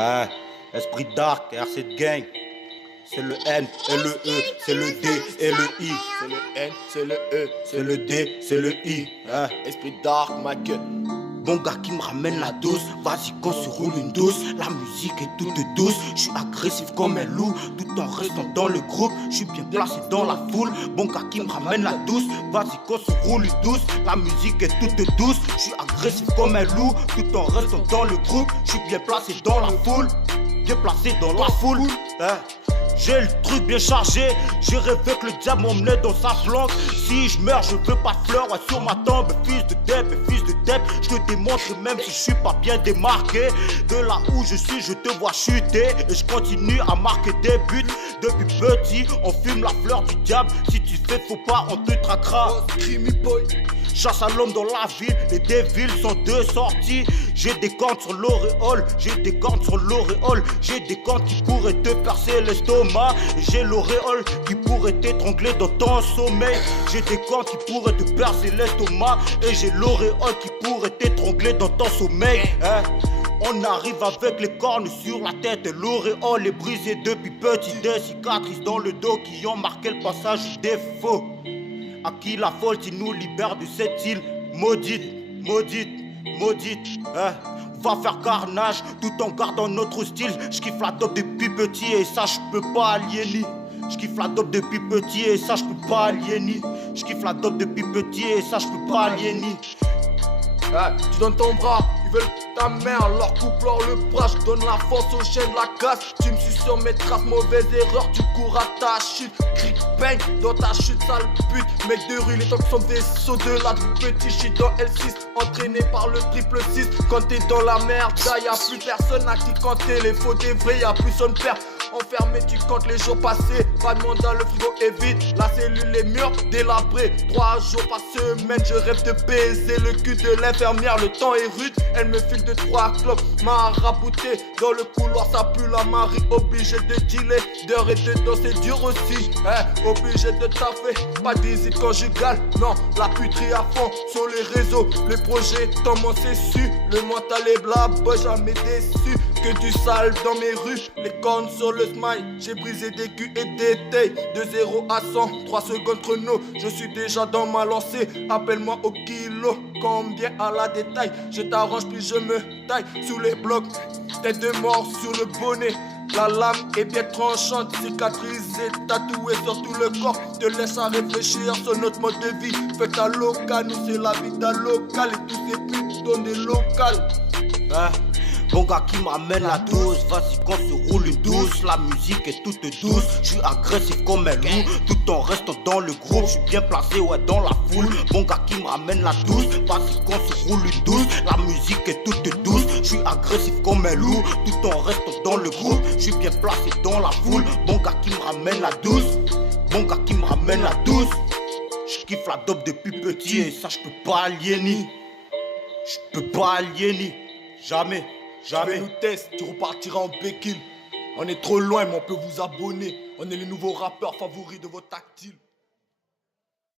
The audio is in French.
Hein, esprit dark, RC gang. C'est le N et le E, c'est le D et le I. C'est le N, c'est le E, C'est le D, c'est le I. Hein. esprit dark, ma gueule. Bon gars qui me ramène la dose, vas-y qu'on se roule une douce. La musique est toute douce, je suis agressif comme un loup. Tout en restant dans le groupe, je suis bien placé dans la foule. Bon gars qui me ramène la douce, vas-y qu'on se roule une douce. La musique est toute douce, je suis agressif comme un loup. Tout en restant dans le groupe, je suis bien placé dans la foule. Bien placé dans la foule. Hein. J'ai le truc bien chargé, j'ai rêvé que le diable m'emmenait dans sa flanque. Si je meurs, je veux pas de fleurs, ouais, sur ma tombe, fils de Dep, je te démontre même si je suis pas bien démarqué. De là où je suis, je te vois chuter, et je continue à marquer des buts. Depuis petit, on fume la fleur du diable, si tu fais faux pas, on te traquera. Creamy boy. Chasse à l'homme dans la ville, les débiles sont de sortie. J'ai des cornes sur l'auréole, j'ai des cornes sur l'auréole. J'ai des cornes qui pourraient te percer l'estomac. J'ai l'auréole qui pourrait t'étrangler dans ton sommeil. J'ai des cornes qui pourraient te percer l'estomac. Et j'ai l'auréole qui pourrait t'étrangler dans ton sommeil. Hein? On arrive avec les cornes sur la tête. L'auréole est brisée depuis petit. Des cicatrices dans le dos qui ont marqué le passage des faux. À qui la faute, il nous libère de cette île maudite, hein. Va faire carnage tout en gardant notre style. J'kiffe la dope depuis petit et ça j'peux pas aliéner. J'kiffe la dope depuis petit et ça j'peux pas aliéner. J'kiffe la dope depuis petit et ça j'peux pas aliéner. Tu donnes ton bras, ils veulent ta mère, leur coupe leur le bras, je donne la force au chien de la casse. Tu me suis sur mes traces, mauvaise erreur, tu cours à ta chute. Cric bang dans ta chute, sale pute. Mec de rue, les temps sont des sauts de là, du petit shit dans L6, entraîné par le triple 6. Quand t'es dans la merde, y'a plus personne à qui canter, les faux des vrais, y'a plus son père. Enfermé, tu comptes les jours passés. Pas de mandat, le frigo est vide. La cellule, les murs délabrés. 3 jours par semaine, je rêve de baiser le cul de l'infirmière. Le temps est rude, elle me file de 3 clopes. M'a rabouté dans le couloir, ça pue la Marie. Obligé de dealer, d'heure et de temps, c'est dur aussi. Obligé de taffer, pas d'hésite conjugale. Non, la puterie à fond sur les réseaux. Les projets, tant m'en c'est su. Le mental est blabla, jamais déçu. Que du sale dans mes rues, les cornes sur le smile. J'ai brisé des culs et des tailles. De 0 à 100, 3 secondes chrono. Je suis déjà dans ma lancée. Appelle-moi au kilo, combien à la détail. Je t'arrange puis je me taille sous les blocs. Tête de mort sur le bonnet. La lame est bien tranchante, cicatrisée, tatouée sur tout le corps. Te laisse à réfléchir sur notre mode de vie. Fais ta locale, nous c'est la vie d'un local. Et tous ces putes donnent des locales. Bon gars qui m'amène la dose, vas-y qu'on se roule une douce. La musique est toute douce, je suis agressif comme un loup. Tout en restant dans le groupe, je suis bien placé ouais dans la foule. Bon gars qui me ramène la douce, vas-y qu'on se roule une douce. La musique est toute douce, je suis agressif comme un loup. Tout en restant dans le groupe, je suis bien placé dans la foule. Bon gars qui me ramène la douce, bon gars qui me ramène la douce. Je kiffe la dope depuis petit et ça je peux pas aliéner. Je peux pas aliéner, jamais. Jamais nous teste, tu repartiras en béquille. On est trop loin mais on peut vous abonner. On est les nouveaux rappeurs favoris de vos tactiles.